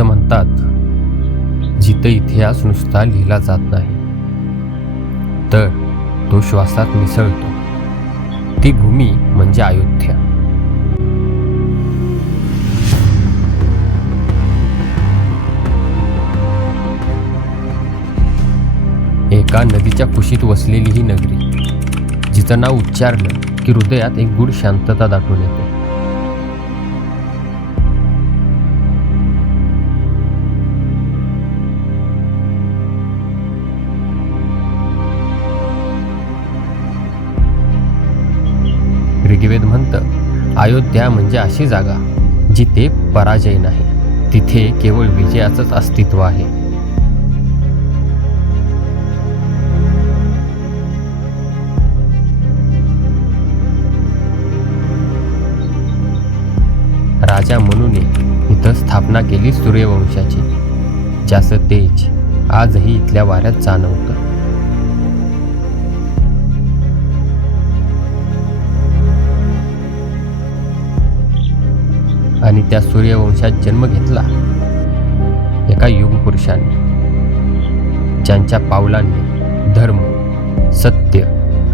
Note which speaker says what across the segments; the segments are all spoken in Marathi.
Speaker 1: असं म्हणतात. जिथं इतिहास नुसता लिहिला जात नाही तर तो श्वासात मिसळतो. ती भूमी म्हणजे अयोध्या. एका नदीच्या कुशीत वसलेली ही नगरी जिचं नाव उच्चारलं की हृदयात एक गुढ शांतता दाटून येते. अयोध्या म्हणजे अशी जागा जिथे पराजय नाही तिथे केवळ विजयाचंच अस्तित्व आहे. राजा म्हणूने इथं स्थापना केली सूर्यवंशाची ज्याचं तेज आजही इथल्या वाऱ्यात जाणवतं. आणि त्या सूर्यवंशात जन्म घेतला. एका युगपुरुषांनी ज्यांच्या पावलांनी धर्म सत्य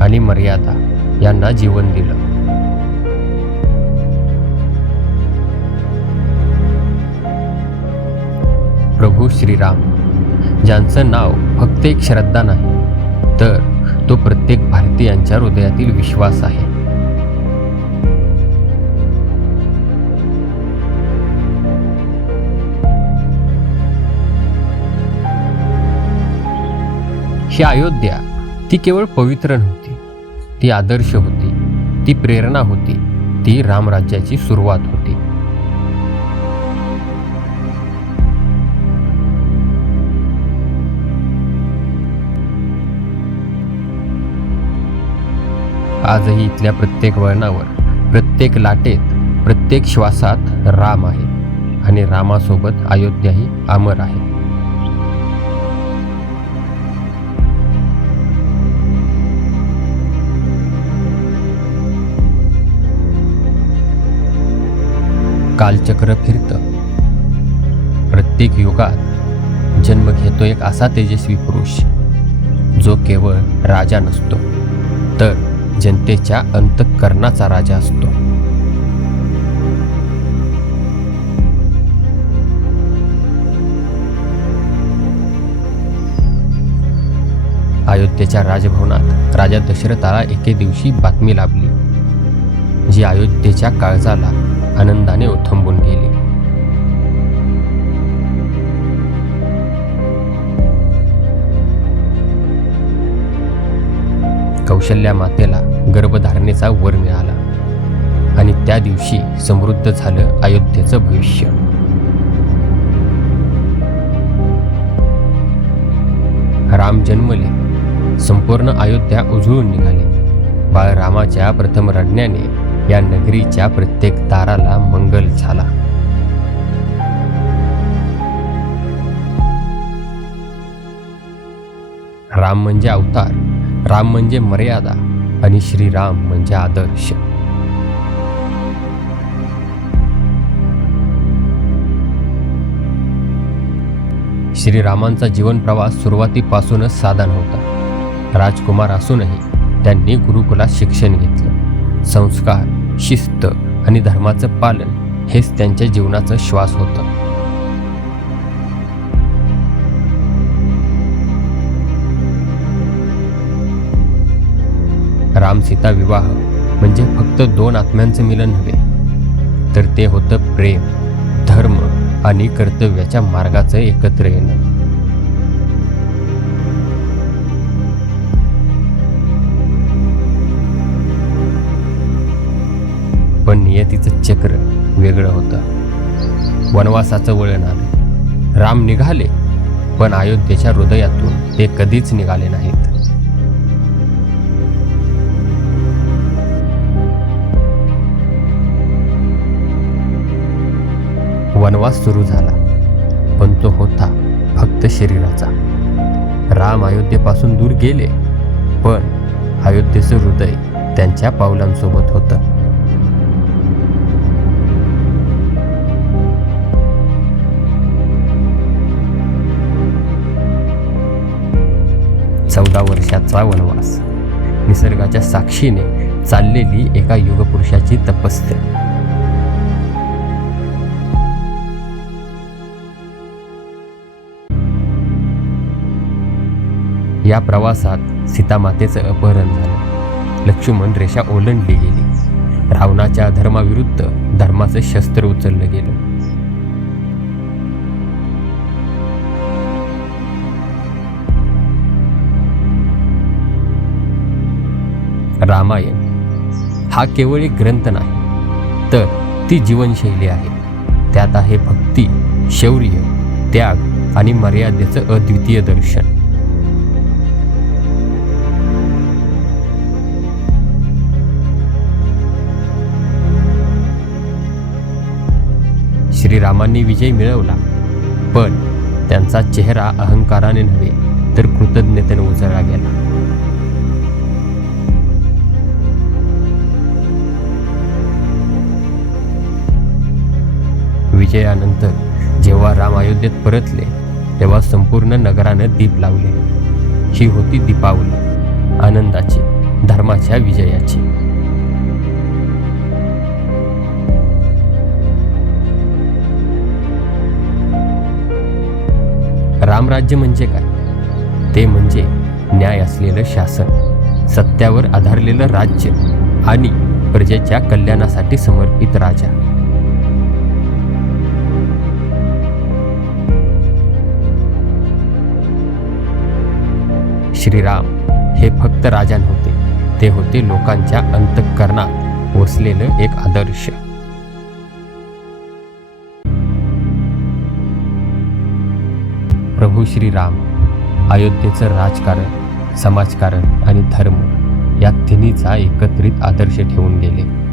Speaker 1: आणि मर्यादा यांना जीवन दिलं. प्रभू श्रीराम ज्यांचं नाव फक्त एक श्रद्धा नाही तर तो प्रत्येक भारतीयांच्या हृदयातील विश्वास आहे. ही अयोध्या ती केवळ पवित्र नव्हती. ती आदर्श होती. ती प्रेरणा होती. ती रामराज्याची सुरुवात होती. आजही इथल्या प्रत्येक वळणावर प्रत्येक लाटेत प्रत्येक श्वासात राम आहे आणि रामासोबत अयोध्याही अमर आहे. कालचक्र फिरतं. प्रत्येक युगात जन्म घेतो एक असा तेजस्वी पुरुष जो केवळ राजा नसतो तर जनतेच्या अंतःकरणाचा राजा असतो. अयोध्येच्या राजभवनात राजा दशरथाला एके दिवशी बातमी लाभली जी अयोध्येच्या काळजाला आनंदाने ओथंबून गेली. कौशल्या मातेला गर्भधारणेचा वर मिळाला आणि त्या दिवशी समृद्ध झालं अयोध्येचं भविष्य. राम जन्मले संपूर्ण अयोध्या उजळून निघाली. बाळरामाच्या प्रथम रडण्याने या नगरीच्या प्रत्येक ताराला मंगल झाला. राम म्हणजे अवतार राम म्हणजे मर्यादा आणि श्रीराम म्हणजे आदर्श. श्रीरामांचा जीवन प्रवास सुरुवातीपासूनच साधा नव्हता राजकुमार असूनही त्यांनी गुरुकुलात शिक्षण घेतलं. संस्कार शिस्त आणि धर्माचं पालन हेच त्यांच्या जीवनाचं श्वास होतं. राम सीता विवाह म्हणजे फक्त दोन आत्म्यांचं मिलन नव्हे तर ते होतं प्रेम धर्म आणि कर्तव्याच्या मार्गाचं एकत्र येणं. पण नियतीचं चक्र वेगळं होतं. वनवासाचं वळण आलं. राम निघाले पण अयोध्येच्या हृदयातून ते कधीच निघाले नाहीत. वनवास सुरू झाला पण तो होता फक्त शरीराचा. राम अयोध्येपासून दूर गेले पण अयोध्येचं हृदय त्यांच्या पावलांसोबत होतं. वर्षाचा वनवास निसर्गाच्या साक्षीने चाललेली एका युगपुरुषाची तपस्या. या प्रवासात सीतामातेचं अपहरण झालं. लक्ष्मण रेषा ओलांडली गेली. रावणाच्या धर्माविरुद्ध धर्माचं शस्त्र उचललं गेलं. रामायण हा केवळ एक ग्रंथ नाही तर ती जीवनशैली आहे. त्यात आहे भक्ती शौर्य त्याग आणि मर्यादेचं अद्वितीय दर्शन. श्रीरामांनी विजय मिळवला पण त्यांचा चेहरा अहंकाराने नव्हे तर कृतज्ञतेने उजळला गेला. विजयानंतर जेव्हा राम अयोध्येत परतले तेव्हा संपूर्ण नगरानं दीप लावले. ही होती दीपावली आनंदाची धर्माच्या विजयाची. रामराज्य म्हणजे काय? ते म्हणजे न्याय असलेलं शासन सत्यावर आधारलेलं राज्य आणि प्रजेच्या कल्याणासाठी समर्पित राजा. श्रीराम हे फक्त राजा नव्हते ते होते लोकांच्या अंतःकरणात वसलेलं एक आदर्श. प्रभू श्रीराम अयोध्येचं राजकारण समाजकारण आणि धर्म या तिन्हीचा एकत्रित आदर्श ठेवून गेले.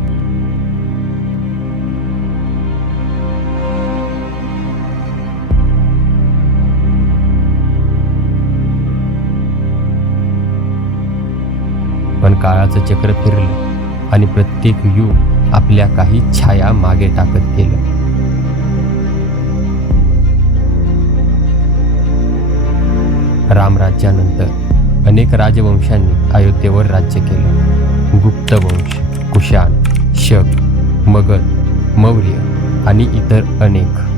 Speaker 1: पण काळाचं चक्र फिरलं आणि प्रत्येक युग आपल्या काही छाया मागे टाकत गेलं. रामराज्यानंतर अनेक राजवंशांनी अयोध्येवर राज्य केलं. गुप्तवंश कुशाण शक मगध मौर्य आणि इतर अनेक.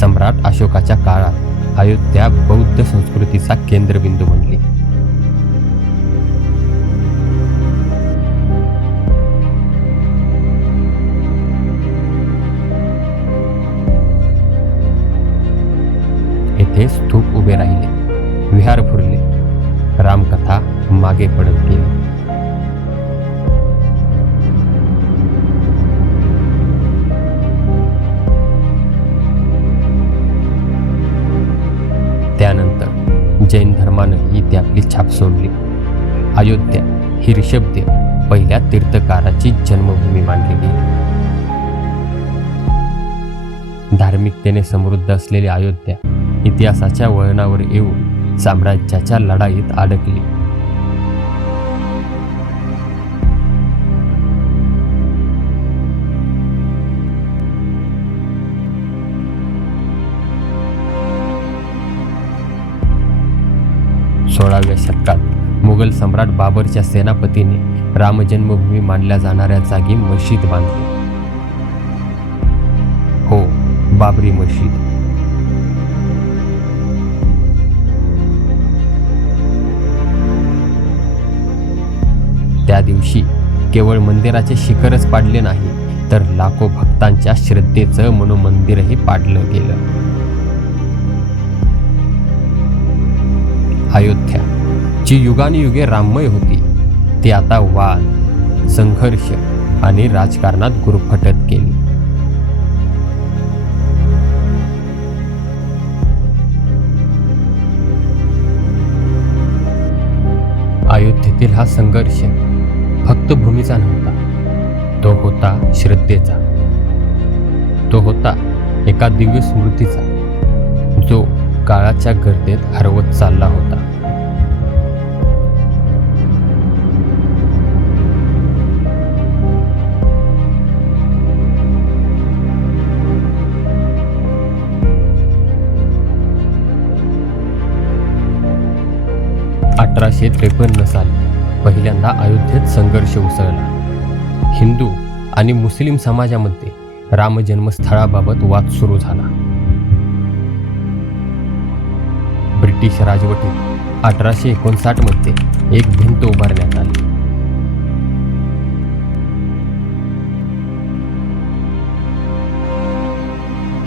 Speaker 1: सम्राट अशोकाच्या काळात अयोध्या बौद्ध संस्कृतीचा केंद्रबिंदू बनली. येथे स्तूप उभे राहिले. विहार फुरले रामकथा मागे पडत गेली. जैन धर्मानं इथे आपली छाप सोडली. अयोध्या ही ऋषभदेव पहिल्या तीर्थकाराची जन्मभूमी मानली गेली. धार्मिकतेने समृद्ध असलेली अयोध्या इतिहासाच्या वळणावर येऊन साम्राज्याच्या लढाईत अडकली. सोळाव्या शतकात मुघल सम्राट बाबरच्या सेनापतीने रामजन्मभूमी मानल्या जाणाऱ्या जागी मशीद बांधली. हो बाबरी मशीद. त्या दिवशी केवळ मंदिराचे शिखरच पाडले नाही तर लाखो भक्तांच्या श्रद्धेचं मनोमंदिरही पाडलं गेलं. अयोध्या जी युगानुयुगे राममय होती ती आता वाद संघर्ष आणि राजकारणात गुरफटत गेली. अयोध्येतील हा संघर्ष फक्त भूमीचा नव्हता तो होता श्रद्धेचा. तो होता एका दिव्य स्मृतीचा जो काळाच्या गर्दीत हरवत चालला होता. अठराशे त्रेपन्न साल पहिल्यांदा अयोध्येत संघर्ष उसळला. हिंदू आणि मुस्लिम समाजामध्ये रामजन्मस्थळाबाबत वाद सुरू झाला. ब्रिटिश राजवटीत अठराशे एकोणसाठमध्ये एक भिंत उभारण्यात आली.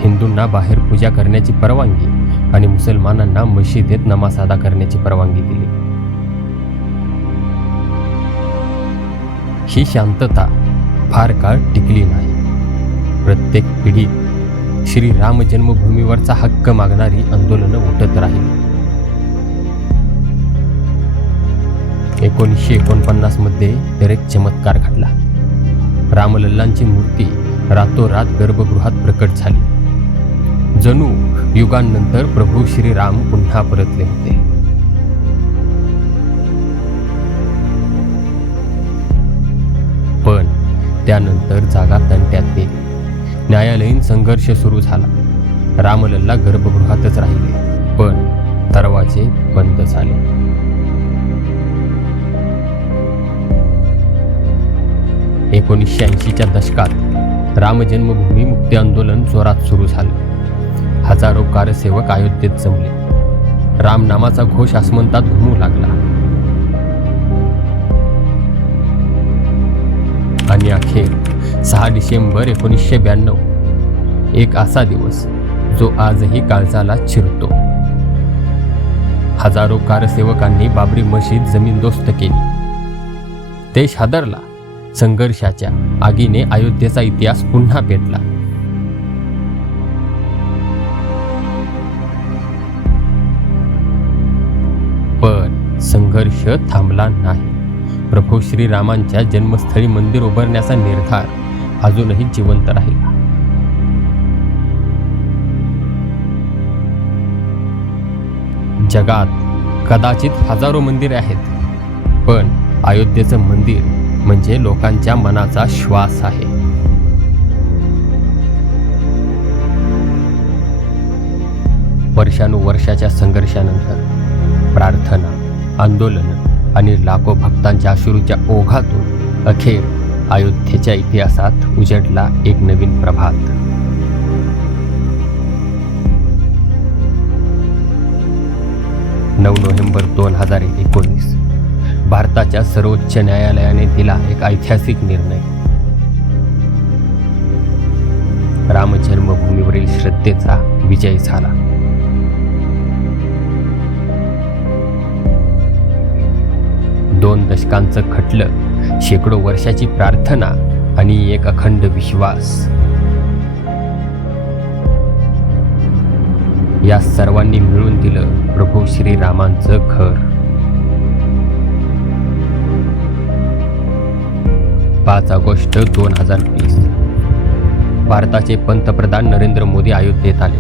Speaker 1: हिंदूंना बाहेर पूजा करण्याची परवानगी आणि मुसलमानांना मशिदीत नमाज अदा करण्याची परवानगी दिली. ही शांतता फार काळ टिकली नाही. प्रत्येक पिढीत श्री राम जन्मभूमीवरचा हक्क मागणारी आंदोलनं उठत राहिली. एकोणीसशे एकोणपन्नासमध्ये तर एक चमत्कार घडला. रामलल्लांची मूर्ती रातोरात गर्भगृहात प्रकट झाली. जणू युगांनंतर प्रभू श्रीराम पुन्हा परतले होते. पण त्यानंतर जागा तंट्यात गेली न्यायालयीन संघर्ष सुरू झाला. रामलल्ला गर्भगृहातच राहिले. पण दरवाजे बंद झाले. एकोणीसशे ऐंशीच्या दशकात रामजन्मभूमी मुक्ती आंदोलन जोरात सुरू झालं. हजारो कारसेवक अयोध्येत जमले. रामनामाचा घोष आसमंतात घुमू लागला. आणि अखेर सहा डिसेंबर एकोणीसशे ब्याण्णव एक असा दिवस जो आजही काळजाला चिरतो. हजारो कारसेवकांनी बाबरी मशीद जमीनदोस्त केली. देश हादरला. संघर्षाच्या आगीने अयोध्येचा इतिहास पुन्हा पेटला. पण संघर्ष थांबला नाही. प्रभू श्रीरामांच्या जन्मस्थळी मंदिर उभारण्याचा निर्धार अजूनही जिवंत राहील. जगात कदाचित हजारो मंदिरे आहेत पण अयोध्येचं मंदिर म्हणजे लोकांच्या मनाचा श्वास आहे. वर्षानुवर्षाच्या संघर्षानंतर प्रार्थना आंदोलन आणि लाखो भक्तांच्या अश्रूच्या ओघातून अखेर अयोध्येच्या इतिहासात उजडला एक नवीन प्रभात. नऊ नोव्हेंबर दोन हजार एकोणीस भारताच्या सर्वोच्च न्यायालयाने दिला एक ऐतिहासिक निर्णय. रामजन्मभूमीवरील श्रद्धेचा विजय झाला. दोन दशकांचं खटलं शेकडो वर्षाची प्रार्थना आणि एक अखंड विश्वास. या सर्वांनी मिळून दिलं प्रभू श्रीरामांचं घर. पाच ऑगस्ट दोन हजार वीस. भारताचे पंतप्रधान नरेंद्र मोदी अयोध्येत आले.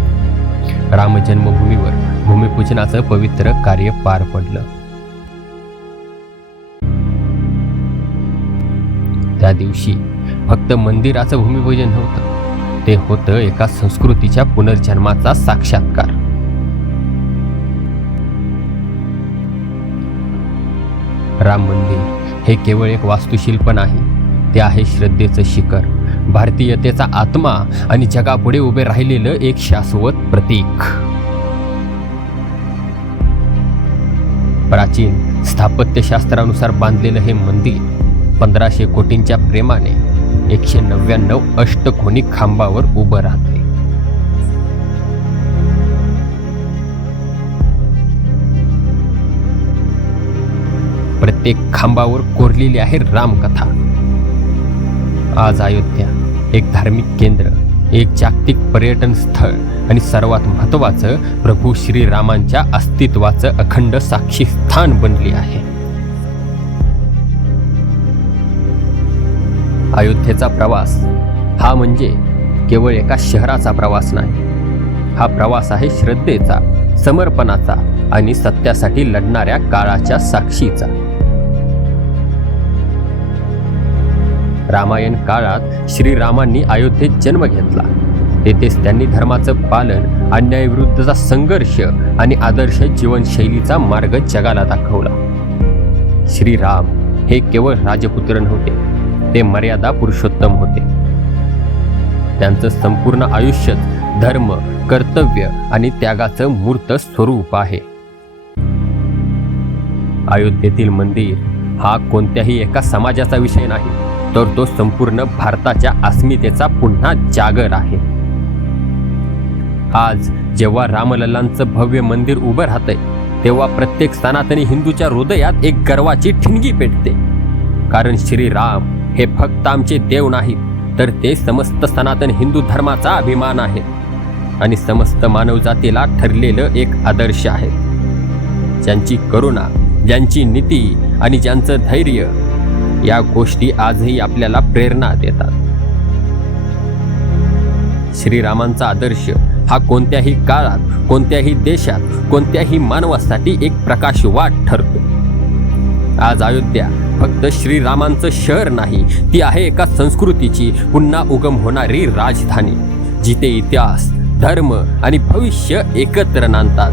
Speaker 1: राम जन्मभूमीवर भूमिपूजनाचं पवित्र कार्य पार पडलं. त्या दिवशी फक्त मंदिराचं भूमिपूजन नव्हतं ते होतं एका संस्कृतीच्या पुनर्जन्माचा साक्षात्कार. राम मंदिर हे केवळ एक वास्तुशिल्प नाही ते आहे श्रद्धेचं शिखर. भारतीयतेचा आत्मा आणि जगापुढे उभे राहिलेलं एक शाश्वत प्रतीक. प्राचीन स्थापत्यशास्त्रानुसार बांधलेलं हे मंदिर पंधराशे कोटींच्या प्रेमाने एकशे नव्याण्णव अष्टकोनी खांबावर उभं राहते. प्रत्येक खांबावर कोरलेली आहे रामकथा. आज अयोध्या एक धार्मिक केंद्र एक जागतिक पर्यटन स्थळ आणि सर्वात महत्त्वाचं प्रभू श्रीरामांच्या अस्तित्वाचं अखंड साक्षी स्थान बनली आहे. अयोध्येचा प्रवास हा म्हणजे केवळ एका शहराचा प्रवास नाही हा प्रवास आहे श्रद्धेचा समर्पणाचा आणि सत्यासाठी लढणाऱ्या काळाच्या साक्षीचा. रामायण काळात श्रीरामांनी अयोध्येत जन्म घेतला. तेथेच त्यांनी धर्माचं पालन अन्यायाविरुद्धचा संघर्ष आणि आदर्श जीवनशैलीचा मार्ग जगाला दाखवला. श्रीराम हे केवळ राजपुत्र नव्हते ते मर्यादा पुरुषोत्तम होते. त्यांचं संपूर्ण आयुष्यच धर्म कर्तव्य आणि त्यागाचं मूर्त स्वरूप आहे. अयोध्येतील मंदिर हा कोणत्याही एका समाजाचा विषय नाही. तर तो संपूर्ण भारताच्या अस्मितेचा पुन्हा जागर आहे. आज जेव्हा रामलल्लांचं भव्य मंदिर उभं राहतंय तेव्हा प्रत्येक सनातनी हिंदूच्या हृदयात एक गर्वाची ठिणगी पेटते. कारण श्रीराम हे फक्त आमचे देव नाहीत तर ते समस्त सनातन हिंदू धर्माचा अभिमान आहे. आणि समस्त मानवजातीला ठरलेलं एक आदर्श आहे. ज्यांची करुणा ज्यांची नीती आणि ज्यांचं धैर्य या गोष्टी आजही आपल्याला प्रेरणा देतात. श्रीरामांचा आदर्श हा कोणत्याही काळात कोणत्याही देशात कोणत्याही मानवासाठी एक प्रकाशवाट ठरतो. आज अयोध्या फक्त श्रीरामांचं शहर नाही ती आहे एका संस्कृतीची पुन्हा उगम होणारी राजधानी जिथे इतिहास धर्म आणि भविष्य एकत्र नांदतात.